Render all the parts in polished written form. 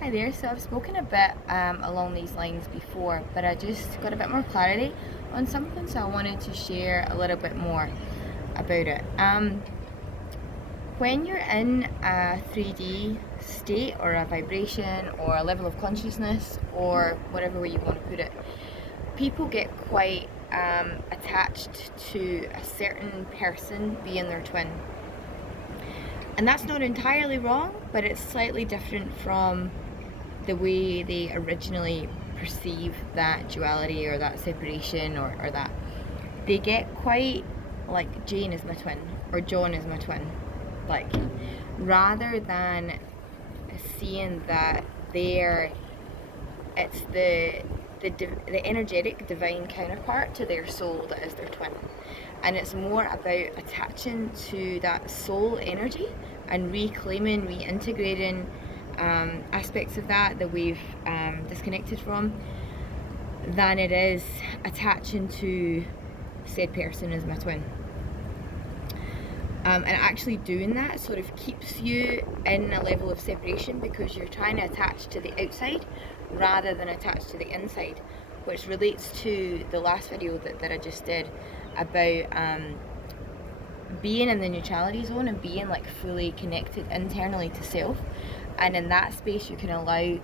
Hi there, so I've spoken a bit along these lines before, but I just got a bit more clarity on something, so I wanted to share a little bit more about it. When you're in a 3D state or a vibration or a level of consciousness or whatever way you want to put it, people get quite attached to a certain person being their twin. And that's not entirely wrong, but it's slightly different from the way they originally perceive that duality or that separation or that. They get quite like Jane is my twin or John is my twin. Like, rather than seeing that it's the energetic divine counterpart to their soul that is their twin. And it's more about attaching to that soul energy and reclaiming, reintegrating aspects of that we've disconnected from, than it is attaching to said person as my twin. And actually doing that sort of keeps you in a level of separation because you're trying to attach to the outside rather than attach to the inside, which relates to the last video that I just did about being in the neutrality zone and being like fully connected internally to self. And in that space you can allow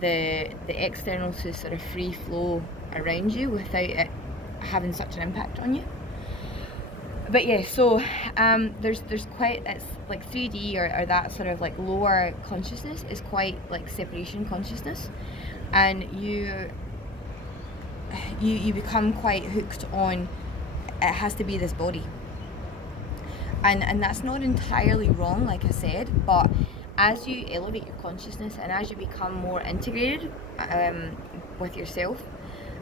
the external to sort of free flow around you without it having such an impact on you. But yeah, so there's quite, it's like 3D or that sort of like lower consciousness is quite like separation consciousness, and you become quite hooked on it has to be this body, and that's not entirely wrong, like I said, but as you elevate your consciousness and as you become more integrated with yourself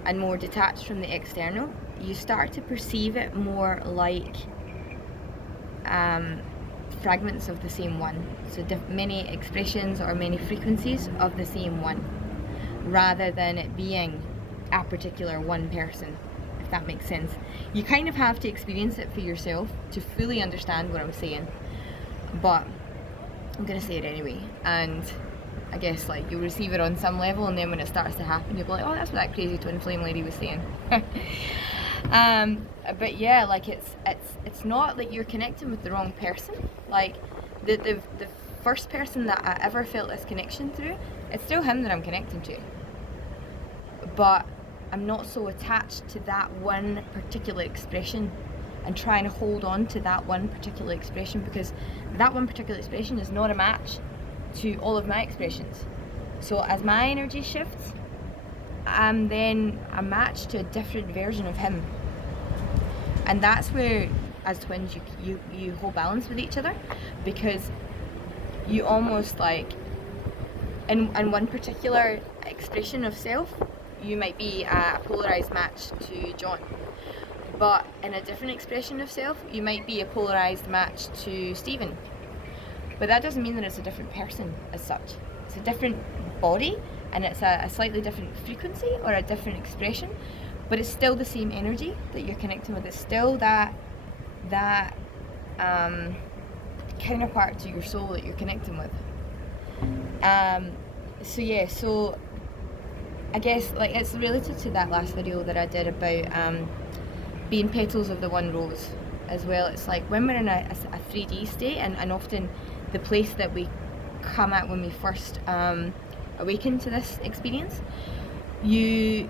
and more detached from the external, you start to perceive it more like fragments of the same one. So many expressions or many frequencies of the same one, rather than it being a particular one person, if that makes sense. You kind of have to experience it for yourself to fully understand what I'm saying, but I'm going to say it anyway, and I guess like you'll receive it on some level, and then when it starts to happen you'll be like, oh, that's what that crazy twin flame lady was saying. But yeah, like it's not like you're connecting with the wrong person. Like the first person that I ever felt this connection through, it's still him that I'm connecting to, but I'm not so attached to that one particular expression and trying to hold on to that one particular expression, because that one particular expression is not a match to all of my expressions. So as my energy shifts, I'm then a match to a different version of him, and that's where as twins you hold balance with each other, because you almost like in one particular expression of self you might be a polarized match to John, but in a different expression of self you might be a polarized match to Stephen. But that doesn't mean that it's a different person as such. It's a different body, and it's a slightly different frequency or a different expression, but it's still the same energy that you're connecting with. It's still that counterpart to your soul that you're connecting with. So yeah, so I guess like it's related to that last video that I did about being petals of the one rose as well. It's like when we're in a 3D state, and often the place that we come at when we first awaken to this experience, you're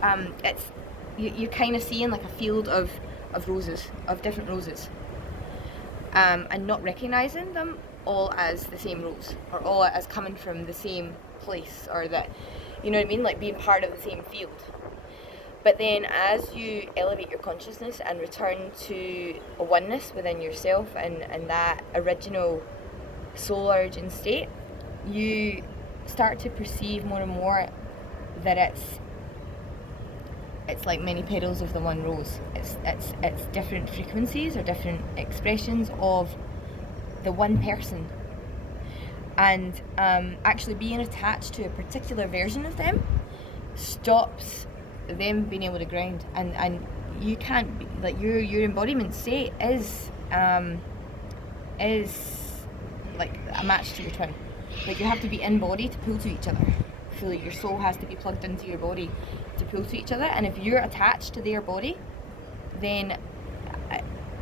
kind of seeing like a field of roses, of different roses, and not recognizing them all as the same rose or all as coming from the same place, or that, you know what I mean, like being part of the same field. But then as you elevate your consciousness and return to a oneness within yourself and that original soul origin state, you start to perceive more and more that it's like many petals of the one rose. It's different frequencies or different expressions of the one person. And actually being attached to a particular version of them stops them being able to ground, and you can't be, like your embodiment state is like a match to your twin. Like you have to be in body to pull to each other. I feel like your soul has to be plugged into your body to pull to each other. And if you're attached to their body, then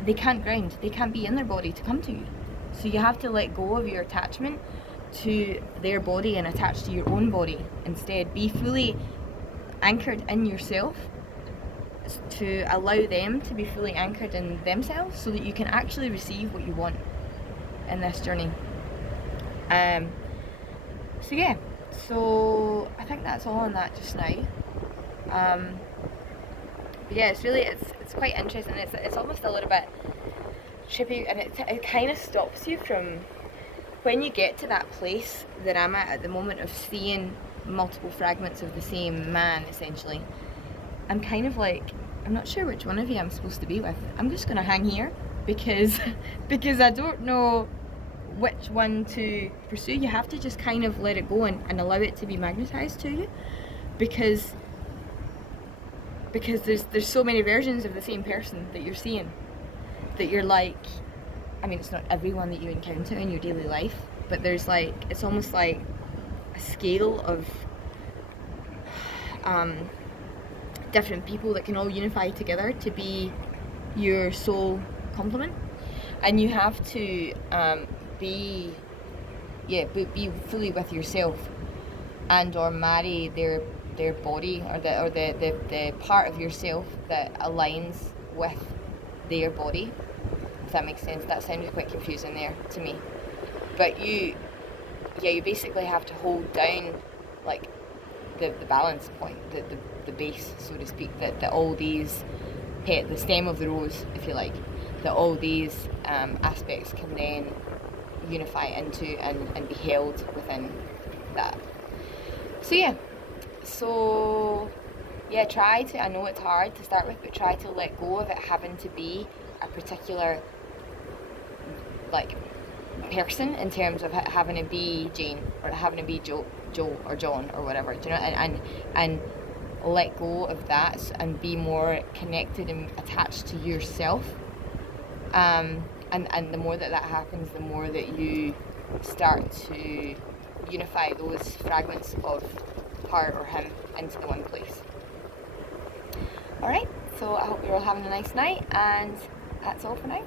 they can't ground. They can't be in their body to come to you. So you have to let go of your attachment to their body and attach to your own body instead. Be fully anchored in yourself to allow them to be fully anchored in themselves so that you can actually receive what you want in this journey. So yeah, so I think that's all on that just now. But yeah, it's quite interesting. It's almost a little bit trippy, and it kind of stops you from, when you get to that place that I'm at the moment of seeing multiple fragments of the same man, essentially. I'm kind of like, I'm not sure which one of you I'm supposed to be with. I'm just gonna hang here because I don't know which one to pursue. You have to just kind of let it go and allow it to be magnetized to you, because there's so many versions of the same person that you're seeing, that you're like, I mean, it's not everyone that you encounter in your daily life, but there's like, it's almost like a scale of different people that can all unify together to be your soul complement. And you have to be fully with yourself, and or marry their body, or the part of yourself that aligns with their body, if that makes sense. That sounded quite confusing there to me, but you basically have to hold down like the balance point, the base, so to speak, that all these, the stem of the rose, if you like, that all these aspects can then unify into and be held within that. So try to, I know it's hard to start with, but try to let go of it having to be a particular like person, in terms of having to be Jane or having to be Joe or John or whatever, do you know, and let go of that and be more connected and attached to yourself. And the more that happens, the more that you start to unify those fragments of her or him into the one place. Alright, so I hope you're all having a nice night, and that's all for now.